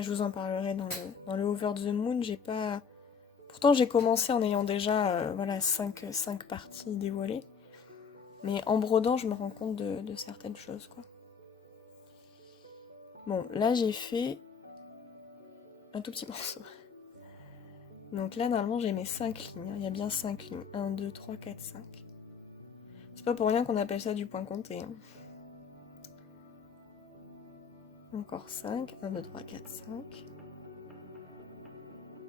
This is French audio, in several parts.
Je vous en parlerai dans le Over the Moon. J'ai pas... Pourtant, j'ai commencé en ayant déjà voilà, 5 parties dévoilées. Mais en brodant, je me rends compte de certaines choses, quoi. Bon, là, j'ai fait un tout petit morceau. Donc là, normalement, j'ai mes 5 lignes. Il y a bien 5 lignes. 1, 2, 3, 4, 5. C'est pas pour rien qu'on appelle ça du point compté. Hein. Encore 5. 1, 2, 3, 4, 5.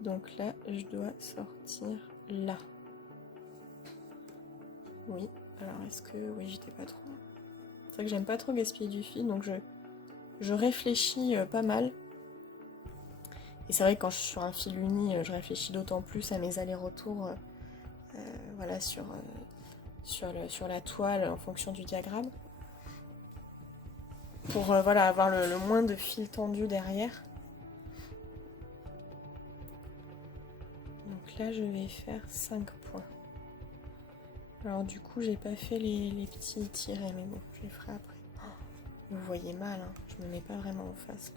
Donc là, je dois sortir là. Oui. Alors, est-ce que... Oui, j'étais pas trop... C'est vrai que j'aime pas trop gaspiller du fil, donc je réfléchis pas mal. Et c'est vrai que quand je suis sur un fil uni, je réfléchis d'autant plus à mes allers-retours voilà, sur la toile en fonction du diagramme. Pour voilà, avoir le moins de fil tendu derrière. Donc là, je vais faire 5 points. Alors du coup, j'ai pas fait les petits tirés, mais bon, je les ferai après. Oh, vous voyez mal, hein, je me mets pas vraiment en face.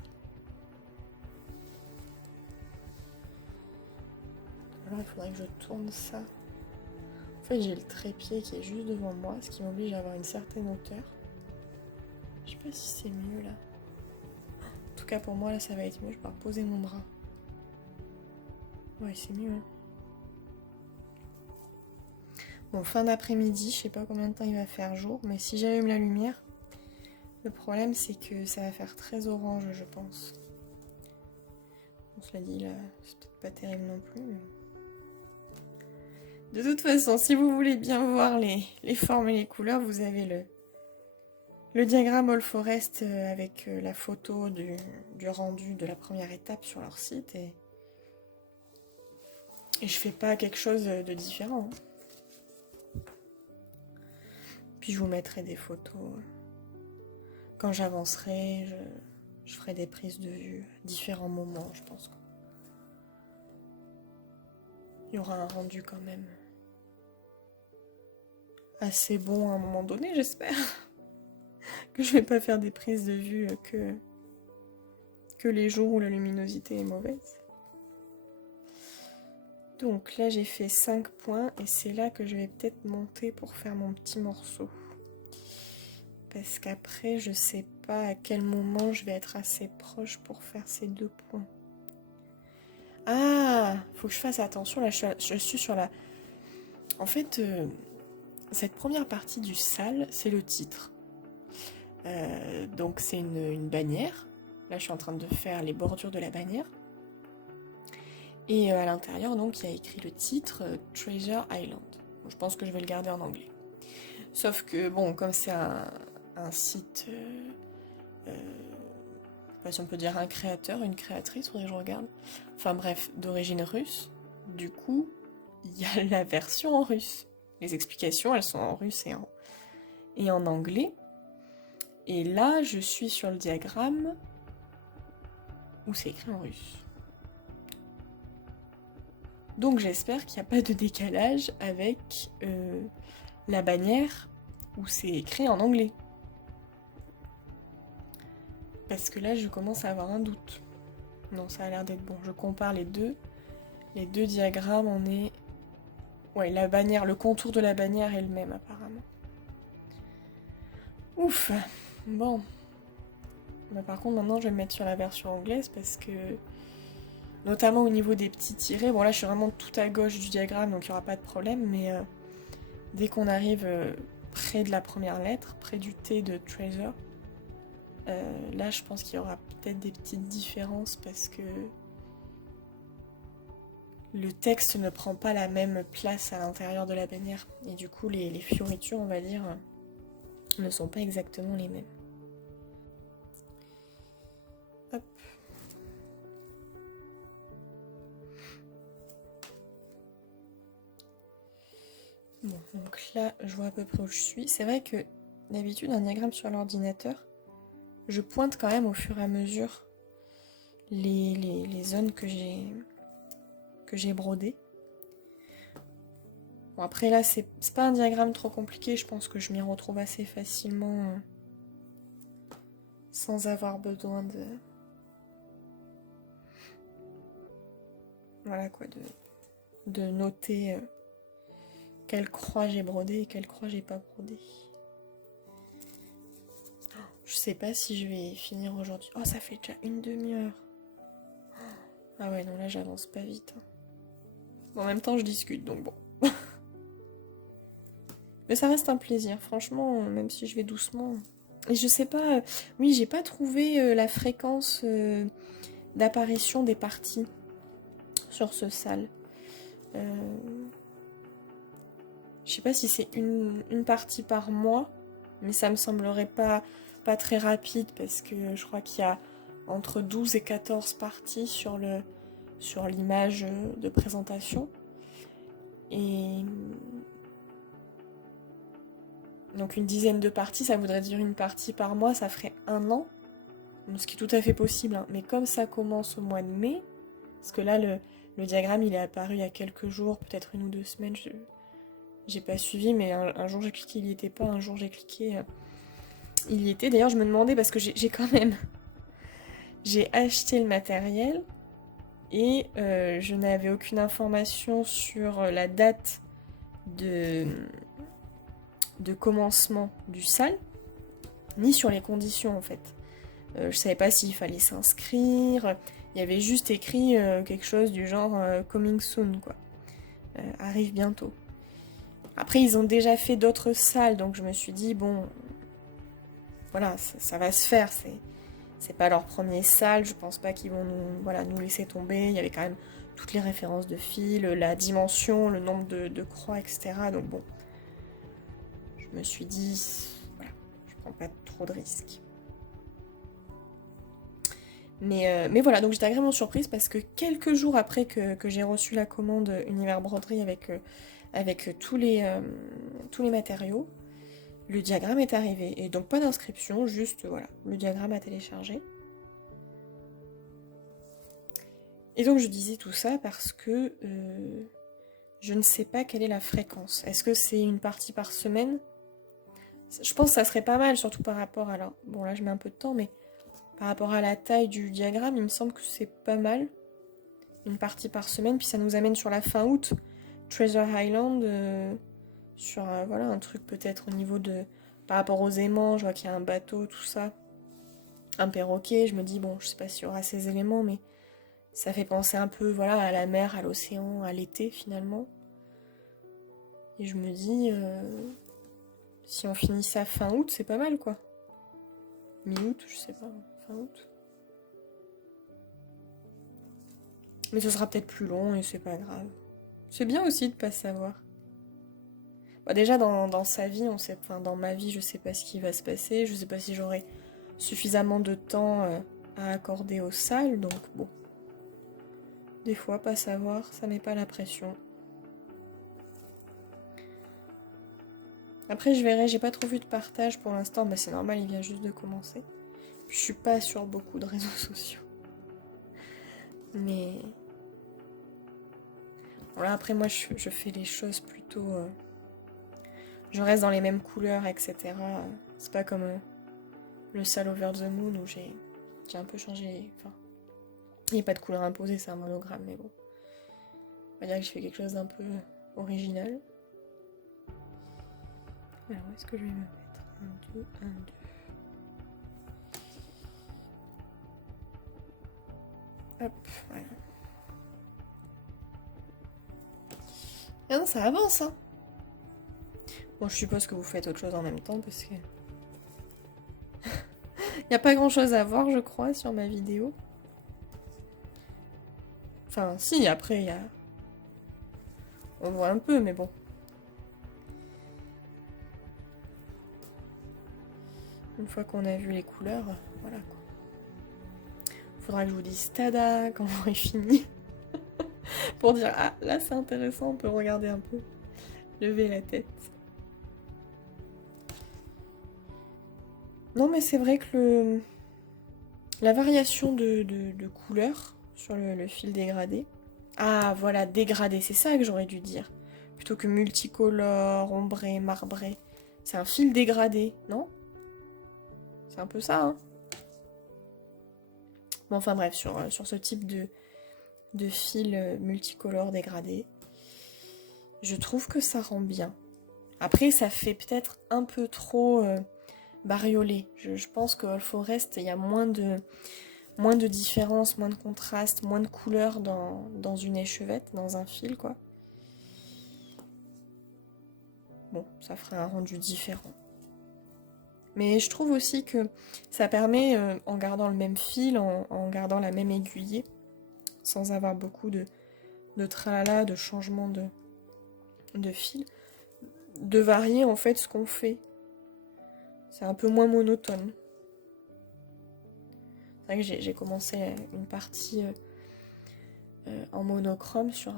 Alors il faudrait que je tourne ça. En fait, j'ai le trépied qui est juste devant moi, ce qui m'oblige à avoir une certaine hauteur. Je sais pas si c'est mieux là. En tout cas, pour moi, là, ça va être mieux. Je vais poser mon bras. Ouais, c'est mieux. Hein. Bon, fin d'après-midi, je sais pas combien de temps il va faire jour, mais si j'allume la lumière, le problème, c'est que ça va faire très orange, je pense. On se l'a dit, là, c'est peut-être pas terrible non plus, mais... De toute façon, si vous voulez bien voir les formes et les couleurs, vous avez le diagramme All Forest avec la photo du rendu de la première étape sur leur site. Et je fais pas quelque chose de différent. Puis je vous mettrai des photos. Quand j'avancerai, je ferai des prises de vue à différents moments, je pense. Il y aura un rendu quand même assez bon à un moment donné, j'espère. Que je vais pas faire des prises de vue que les jours où la luminosité est mauvaise. Donc là j'ai fait 5 points et c'est là que je vais peut-être monter pour faire mon petit morceau. Parce qu'après je sais pas à quel moment je vais être assez proche pour faire ces 2 points. Ah, faut que je fasse attention, là je suis sur la... En fait, cette première partie du sale, c'est le titre. Donc c'est une bannière. Là je suis en train de faire les bordures de la bannière. Et à l'intérieur, donc, il y a écrit le titre Treasure Island. Donc, je pense que je vais le garder en anglais. Sauf que, bon, comme c'est un site, je sais pas si on peut dire un créateur, une créatrice, faudrait que je regarde. Enfin bref, d'origine russe. Du coup, il y a la version en russe. Les explications, elles sont en russe et en anglais. Et là, je suis sur le diagramme où c'est écrit en russe. Donc j'espère qu'il n'y a pas de décalage avec la bannière où c'est écrit en anglais. Parce que là je commence à avoir un doute. Non, ça a l'air d'être bon. Je compare les deux. Les deux diagrammes, on est... Ouais, la bannière, le contour de la bannière est le même apparemment. Ouf. Bon. Mais par contre maintenant je vais me mettre sur la version anglaise parce que... Notamment au niveau des petits tirets. Bon là je suis vraiment tout à gauche du diagramme donc il n'y aura pas de problème. Mais dès qu'on arrive près de la première lettre, près du T de Treasure, là je pense qu'il y aura peut-être des petites différences parce que le texte ne prend pas la même place à l'intérieur de la bannière. Et du coup les fioritures on va dire ne sont pas exactement les mêmes. Hop. Bon, donc là, je vois à peu près où je suis. C'est vrai que d'habitude, un diagramme sur l'ordinateur, je pointe quand même au fur et à mesure les zones que j'ai brodées. Bon, après là, c'est pas un diagramme trop compliqué. Je pense que je m'y retrouve assez facilement sans avoir besoin voilà quoi, de noter quelle croix j'ai brodé et quelle croix j'ai pas brodé. Je sais pas si je vais finir aujourd'hui. Oh, ça fait déjà une demi-heure. Ah ouais, non, là j'avance pas vite. Bon, en même temps, je discute, donc bon. Mais ça reste un plaisir, franchement, même si je vais doucement. Et je sais pas, oui, j'ai pas trouvé la fréquence d'apparition des parties sur ce sale. Je sais pas si c'est une partie par mois, mais ça me semblerait pas très rapide parce que je crois qu'il y a entre 12 et 14 parties sur l'image de présentation. Et donc une dizaine de parties, ça voudrait dire une partie par mois, ça ferait 1 an. Ce qui est tout à fait possible, hein. Mais comme ça commence au mois de mai, parce que là le diagramme il est apparu il y a quelques jours, peut-être 1 ou 2 semaines, j'ai pas suivi, mais un jour j'ai cliqué, il y était pas, un jour j'ai cliqué, il y était. D'ailleurs je me demandais, parce que j'ai quand même, j'ai acheté le matériel, et je n'avais aucune information sur la date de commencement du sale, ni sur les conditions en fait. Je savais pas s'il fallait s'inscrire, il y avait juste écrit quelque chose du genre coming soon quoi, arrive bientôt. Après ils ont déjà fait d'autres salles, donc je me suis dit bon, voilà, ça va se faire, c'est pas leur premier salle, je pense pas qu'ils vont nous laisser tomber, il y avait quand même toutes les références de fil, la dimension, le nombre de croix, etc. Donc bon, je me suis dit, voilà, je prends pas trop de risques. Mais voilà, donc j'étais agréablement surprise parce que quelques jours après que j'ai reçu la commande Univers Broderie avec tous les matériaux, le diagramme est arrivé. Et donc pas d'inscription, juste voilà, le diagramme à télécharger. Et donc je disais tout ça parce que je ne sais pas quelle est la fréquence. Est-ce que c'est une partie par semaine ? Je pense que ça serait pas mal, surtout par rapport à bon là je mets un peu de temps, mais par rapport à la taille du diagramme, il me semble que c'est pas mal. Une partie par semaine, puis ça nous amène sur la fin août. Treasure Island, sur voilà, un truc peut-être au niveau de... Par rapport aux aimants, je vois qu'il y a un bateau, tout ça. Un perroquet, je me dis, bon, je sais pas s'il y aura ces éléments, mais ça fait penser un peu voilà, à la mer, à l'océan, à l'été finalement. Et je me dis, si on finit ça fin août, c'est pas mal quoi. Mi-août, je sais pas, fin août. Mais ce sera peut-être plus long et c'est pas grave. C'est bien aussi de pas savoir. Bah déjà dans sa vie, on sait, enfin dans ma vie, je sais pas ce qui va se passer, je sais pas si j'aurai suffisamment de temps à accorder aux salles, donc bon. Des fois, pas savoir, ça met pas la pression. Après, je verrai, j'ai pas trop vu de partage pour l'instant, bah c'est normal, il vient juste de commencer. Je suis pas sur beaucoup de réseaux sociaux. Mais... Voilà, après moi, je fais les choses plutôt... Je reste dans les mêmes couleurs, etc. C'est pas comme le Sale Over the Moon où j'ai un peu changé... Enfin, il n'y a pas de couleur imposée, c'est un monogramme, mais bon. On va dire que je fais quelque chose d'un peu original. Alors, où est-ce que je vais me mettre 1, 2, 1, 2. Hop, voilà. Ah non, ça avance, hein. Bon, je suppose que vous faites autre chose en même temps, parce que... Il n'y a pas grand-chose à voir, je crois, sur ma vidéo. Enfin, si, après, il y a... On voit un peu, mais bon. Une fois qu'on a vu les couleurs, voilà, quoi. Faudra que je vous dise tada quand on aurait fini. Pour dire, ah, là, c'est intéressant, on peut regarder un peu. Lever la tête. Non, mais c'est vrai que la variation de couleurs sur le fil dégradé... Ah, voilà, dégradé, c'est ça que j'aurais dû dire. Plutôt que multicolore, ombré, marbré. C'est un fil dégradé, non? C'est un peu ça, hein? Bon, enfin bref, sur ce type de fils multicolores dégradés. Je trouve que ça rend bien. Après, ça fait peut-être un peu trop bariolé. Je pense qu'All Forest, il y a moins de différence, moins de contraste, moins de couleurs dans une échevette, dans un fil, quoi. Bon, ça ferait un rendu différent. Mais je trouve aussi que ça permet, en gardant le même fil, en gardant la même aiguillée, sans avoir beaucoup de tralala, de changements de fil, de varier en fait ce qu'on fait. C'est un peu moins monotone. C'est vrai que j'ai commencé une partie en monochrome sur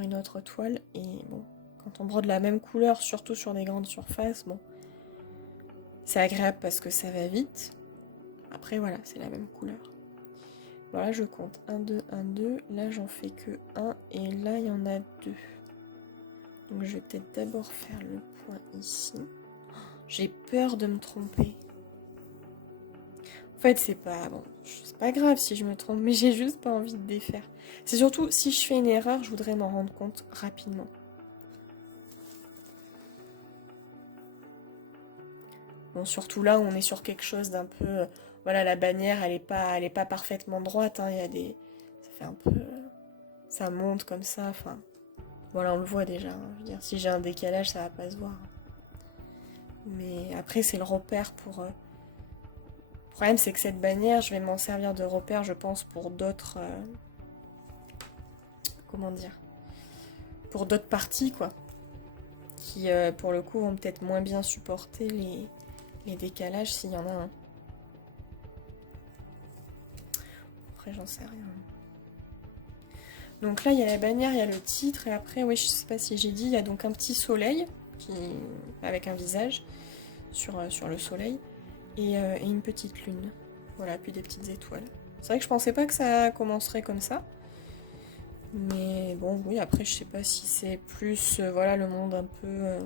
une autre toile, et bon, quand on brode la même couleur, surtout sur des grandes surfaces, bon, c'est agréable parce que ça va vite. Après voilà, c'est la même couleur. Voilà, je compte 1, 2, 1, 2. Là, j'en fais que 1. Et là, il y en a 2. Donc, je vais peut-être d'abord faire le point ici. J'ai peur de me tromper. En fait, c'est pas grave si je me trompe, mais j'ai juste pas envie de défaire. C'est surtout, si je fais une erreur, je voudrais m'en rendre compte rapidement. Bon, surtout là, on est sur quelque chose d'un peu... voilà, la bannière, elle est pas parfaitement droite. Hein, il y a des... Ça fait un peu... ça monte comme ça, enfin... Voilà, on le voit déjà. Hein, je veux dire, si j'ai un décalage, ça va pas se voir. Mais après, c'est le repère pour... Le problème, c'est que cette bannière, je vais m'en servir de repère, je pense, pour d'autres... Comment dire ? Pour d'autres parties, quoi. Qui, pour le coup, vont peut-être moins bien supporter les décalages, s'il y en a un. Après, j'en sais rien. Donc là, il y a la bannière, il y a le titre, et après, oui, je sais pas si j'ai dit, il y a donc un petit soleil, avec un visage, sur le soleil, et une petite lune. Voilà, puis des petites étoiles. C'est vrai que je pensais pas que ça commencerait comme ça. Mais bon, oui, après, je sais pas si c'est plus, voilà, le monde un peu...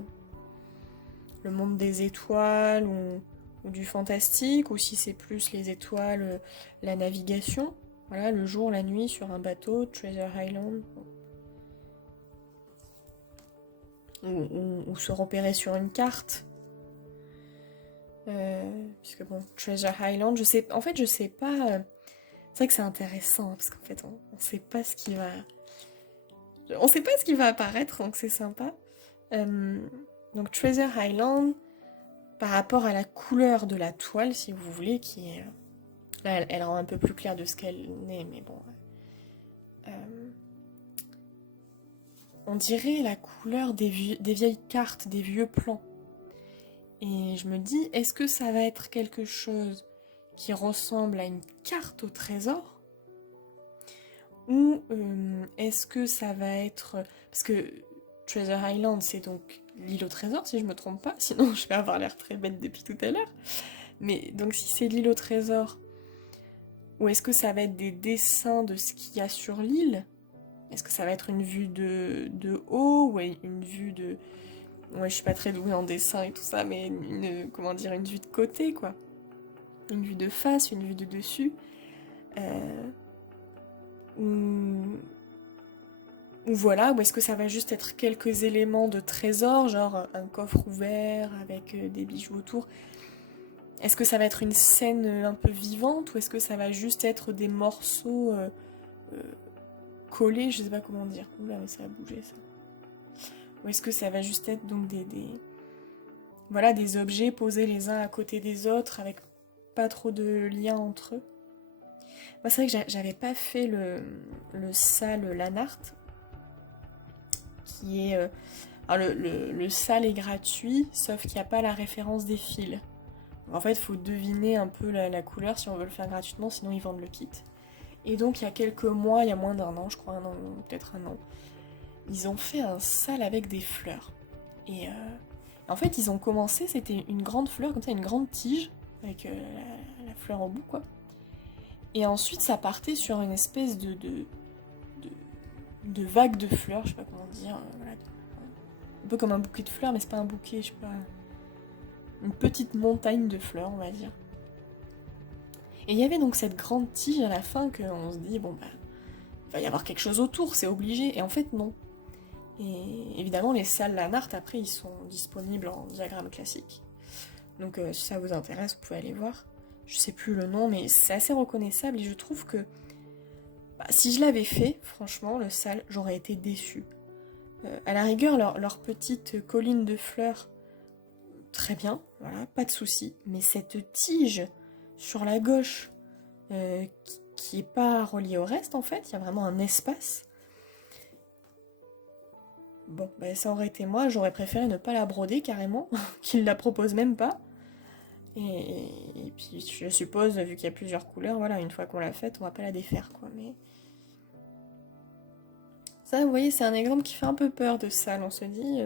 le monde des étoiles, ou du fantastique, ou si c'est plus les étoiles, la navigation. Voilà, le jour, la nuit, sur un bateau, Treasure Island. Ou se repérer sur une carte. Puisque bon, Treasure Island, je sais pas... c'est vrai que c'est intéressant, parce qu'en fait, on sait pas ce qui va... On sait pas ce qui va apparaître, donc c'est sympa. Donc Treasure Island, par rapport à la couleur de la toile, si vous voulez, qui est... Là, elle rend un peu plus claire de ce qu'elle est, mais bon... on dirait la couleur des vieilles cartes, des vieux plans. Et je me dis, est-ce que ça va être quelque chose qui ressemble à une carte au trésor ? Ou est-ce que ça va être... Parce que Treasure Island, c'est donc l'île au trésor, si je me trompe pas. Sinon, je vais avoir l'air très bête depuis tout à l'heure. Mais donc, si c'est l'île au trésor, ou est-ce que ça va être des dessins de ce qu'il y a sur l'île ? Est-ce que ça va être une vue de haut, ou une vue de... Ouais, je suis pas très douée en dessin et tout ça, mais une vue de côté, quoi. Une vue de face, une vue de dessus. Ou voilà, ou est-ce que ça va juste être quelques éléments de trésor, genre un coffre ouvert avec des bijoux autour. Est-ce que ça va être une scène un peu vivante, ou est-ce que ça va juste être des morceaux collés, je sais pas comment dire. Oula, mais ça a bougé, ça. Ou est-ce que ça va juste être donc voilà, des objets posés les uns à côté des autres, avec pas trop de lien entre eux. Moi, c'est vrai que j'avais pas fait le sale Lanart, qui est... alors, le sale est gratuit, sauf qu'il n'y a pas la référence des fils. Donc, en fait, il faut deviner un peu la couleur si on veut le faire gratuitement, sinon ils vendent le kit. Et donc, il y a quelques mois, il y a moins d'un an, je crois, peut-être un an, ils ont fait un sale avec des fleurs. Et en fait, ils ont commencé, c'était une grande fleur, comme ça, une grande tige, avec la fleur au bout, quoi. Et ensuite, ça partait sur une espèce de vague de fleurs, je sais pas comment dire, voilà. Un peu comme un bouquet de fleurs, mais c'est pas un bouquet, je sais pas. Une petite montagne de fleurs, on va dire. Et il y avait donc cette grande tige à la fin qu'on se dit, bon bah, il va y avoir quelque chose autour, c'est obligé. Et en fait, non. Et évidemment, les salles Lanart, après, ils sont disponibles en diagramme classique. Donc, si ça vous intéresse, vous pouvez aller voir. Je sais plus le nom, mais c'est assez reconnaissable. Et je trouve que si je l'avais fait, franchement, le sal, j'aurais été déçue. À la rigueur, leur petite colline de fleurs, très bien, voilà, pas de souci. Mais cette tige sur la gauche, qui est pas reliée au reste, en fait, il y a vraiment un espace. Bon, ça aurait été moi, j'aurais préféré ne pas la broder carrément, qu'ils la proposent même pas. Et puis je suppose, vu qu'il y a plusieurs couleurs, voilà, une fois qu'on l'a faite, on va pas la défaire, quoi. Mais ça, vous voyez, c'est un exemple qui fait un peu peur de ça. On se dit,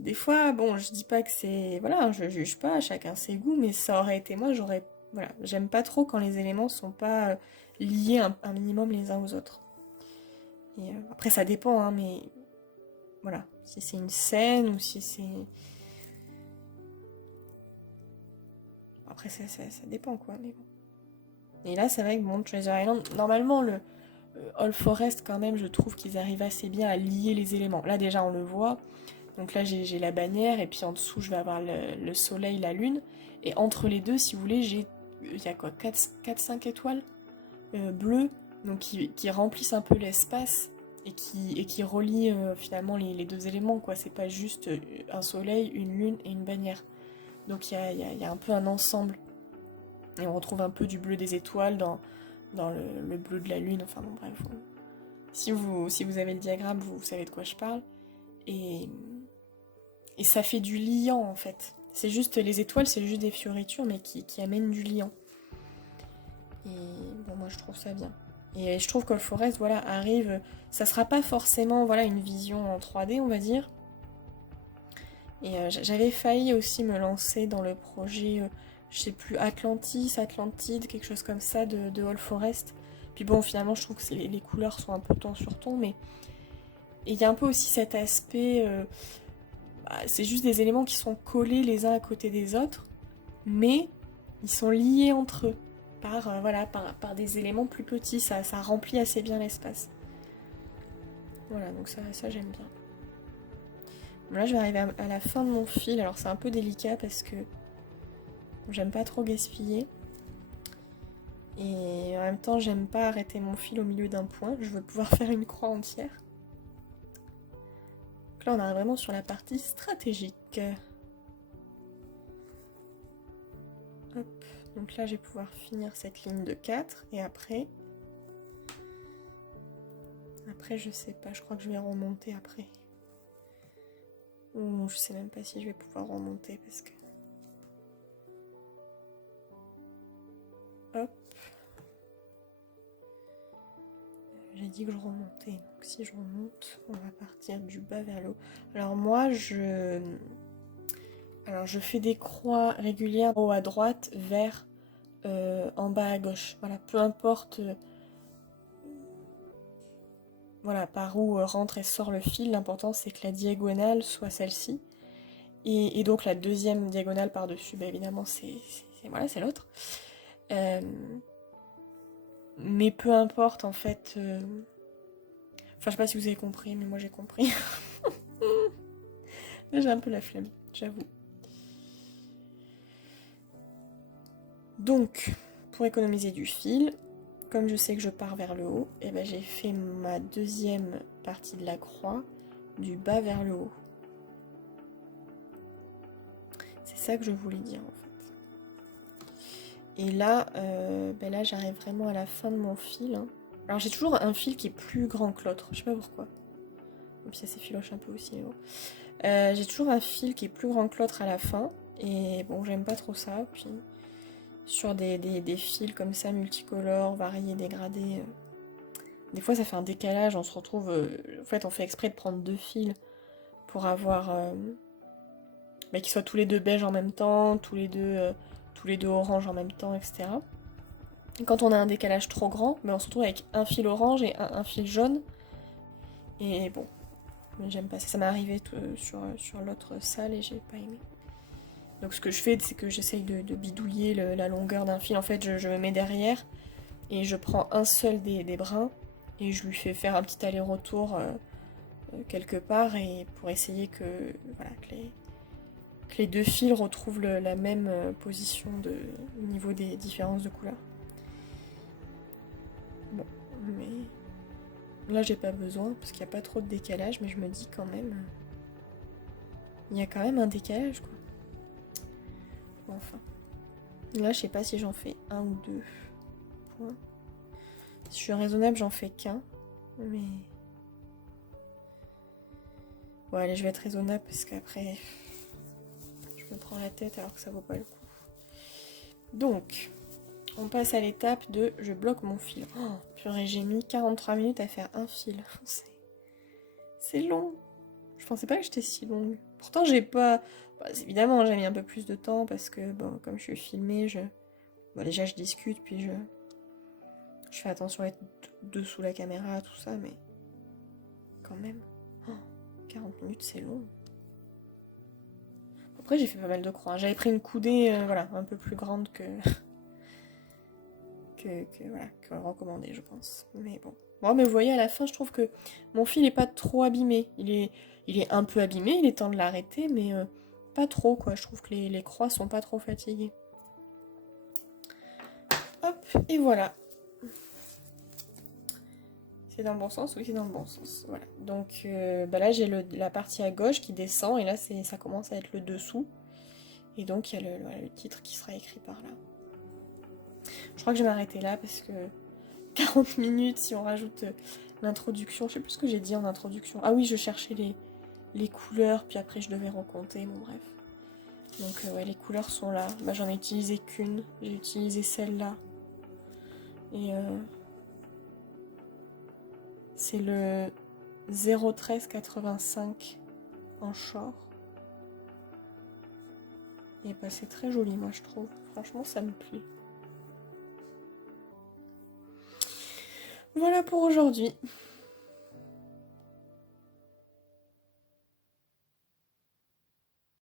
des fois, bon, je dis pas que c'est, voilà, je juge pas, chacun ses goûts, mais ça aurait été moi, voilà, j'aime pas trop quand les éléments sont pas liés un minimum les uns aux autres. Et après, ça dépend, hein, mais voilà, si c'est une scène ou si c'est... Après, ça dépend, quoi, mais bon. Et là, c'est vrai que, bon, Treasure Island, normalement, le All Forest, quand même, je trouve qu'ils arrivent assez bien à lier les éléments. Là, déjà, on le voit. Donc là, j'ai la bannière, et puis en dessous, je vais avoir le soleil, la lune. Et entre les deux, si vous voulez, il y a quoi, 4-5 étoiles bleues, donc qui remplissent un peu l'espace et qui relient finalement les deux éléments, quoi. C'est pas juste un soleil, une lune et une bannière. Donc il y a un peu un ensemble. Et on retrouve un peu du bleu des étoiles dans le bleu de la lune. Enfin bon, bref. Si vous avez le diagramme, vous savez de quoi je parle. Et ça fait du liant, en fait. C'est juste, les étoiles, c'est juste des fioritures, mais qui amènent du liant. Et bon, moi, je trouve ça bien. Et je trouve que le Forest, voilà, arrive... Ça sera pas forcément, voilà, une vision en 3D, on va dire. Et j'avais failli aussi me lancer dans le projet, je sais plus, Atlantide, quelque chose comme ça, de All Forest. Puis bon, finalement, je trouve que les couleurs sont un peu ton sur ton, mais... Et il y a un peu aussi cet aspect... c'est juste des éléments qui sont collés les uns à côté des autres, mais ils sont liés entre eux, par des éléments plus petits, ça remplit assez bien l'espace. Voilà, donc ça j'aime bien. Là, je vais arriver à la fin de mon fil. Alors, c'est un peu délicat parce que j'aime pas trop gaspiller. Et en même temps, j'aime pas arrêter mon fil au milieu d'un point. Je veux pouvoir faire une croix entière. Donc là, on arrive vraiment sur la partie stratégique. Hop. Donc là, je vais pouvoir finir cette ligne de 4. Et après, je sais pas. Je crois que je vais remonter après. Ou je sais même pas si je vais pouvoir remonter parce que... Hop. J'ai dit que je remontais. Donc si je remonte, on va partir du bas vers le haut. Alors moi, je fais des croix régulières en haut à droite vers en bas à gauche. Voilà, peu importe... Voilà, par où rentre et sort le fil, l'important c'est que la diagonale soit celle-ci. Et donc la deuxième diagonale par-dessus, évidemment, c'est l'autre. Mais peu importe, en fait... Enfin, je sais pas si vous avez compris, mais moi j'ai compris. Là, j'ai un peu la flemme, j'avoue. Donc, pour économiser du fil, comme je sais que je pars vers le haut, j'ai fait ma deuxième partie de la croix du bas vers le haut. C'est ça que je voulais dire en fait. Et là, là j'arrive vraiment à la fin de mon fil. Hein. Alors j'ai toujours un fil qui est plus grand que l'autre, je sais pas pourquoi. Et puis ça s'effiloche un peu aussi. Mais bon. J'ai toujours un fil qui est plus grand que l'autre à la fin. Et bon, j'aime pas trop ça. Puis sur des fils comme ça, multicolores, variés, dégradés, des fois ça fait un décalage. On se retrouve... en fait, on fait exprès de prendre 2 fils pour avoir... qu'ils soient tous les deux beige en même temps, tous les deux orange en même temps, etc. Et quand on a un décalage trop grand, on se retrouve avec un fil orange et un fil jaune. Et bon, j'aime pas ça. Ça m'est arrivé sur l'autre salle et j'ai pas aimé. Donc ce que je fais, c'est que j'essaye de bidouiller la longueur d'un fil. En fait, je me mets derrière Et je prends un seul des brins et je lui fais faire un petit aller-retour quelque part et pour essayer que, voilà, que les deux fils retrouvent la même position au niveau des différences de couleurs. Bon, mais là j'ai pas besoin parce qu'il n'y a pas trop de décalage, mais je me dis quand même, il y a quand même un décalage quoi. Bon, enfin, là je sais pas si j'en fais un ou deux points. Si je suis raisonnable, j'en fais qu'un, mais bon allez, je vais être raisonnable parce qu'après je me prends la tête alors que ça vaut pas le coup. Donc, on passe à l'étape de je bloque mon fil. Oh, purée, j'ai mis 43 minutes à faire un fil. C'est long. Je pensais pas que j'étais si longue. Pourtant, j'ai pas... Bah, évidemment, j'ai mis un peu plus de temps parce que, bon, comme je suis filmée, bon, déjà, je discute, puis je fais attention à être dessous la caméra, tout ça, mais quand même. Oh, 40 minutes, c'est long. Après, j'ai fait pas mal de croix. J'avais pris une coudée, voilà, un peu plus grande que... voilà, que recommandé, je pense. Mais bon. Bon, mais vous voyez, à la fin, je trouve que mon fil n'est pas trop abîmé. Il est un peu abîmé, il est temps de l'arrêter, mais pas trop, quoi. Je trouve que les croix sont pas trop fatiguées. Hop, et voilà. C'est dans le bon sens? Oui, c'est dans le bon sens. Voilà. Donc bah là, j'ai la partie à gauche qui descend, et là, ça commence à être le dessous. Et donc, il y a le titre qui sera écrit par là. Je crois que je vais m'arrêter là, parce que 40 minutes, si on rajoute l'introduction, je sais plus ce que j'ai dit en introduction. Ah oui, je cherchais les couleurs, puis après je devais recompter, bon bref. Donc ouais, les couleurs sont là. Bah, j'en ai utilisé qu'une, j'ai utilisé celle-là. Et c'est le 01385 en short. Et bah c'est très joli, moi je trouve. Franchement, ça me plaît. Voilà pour aujourd'hui.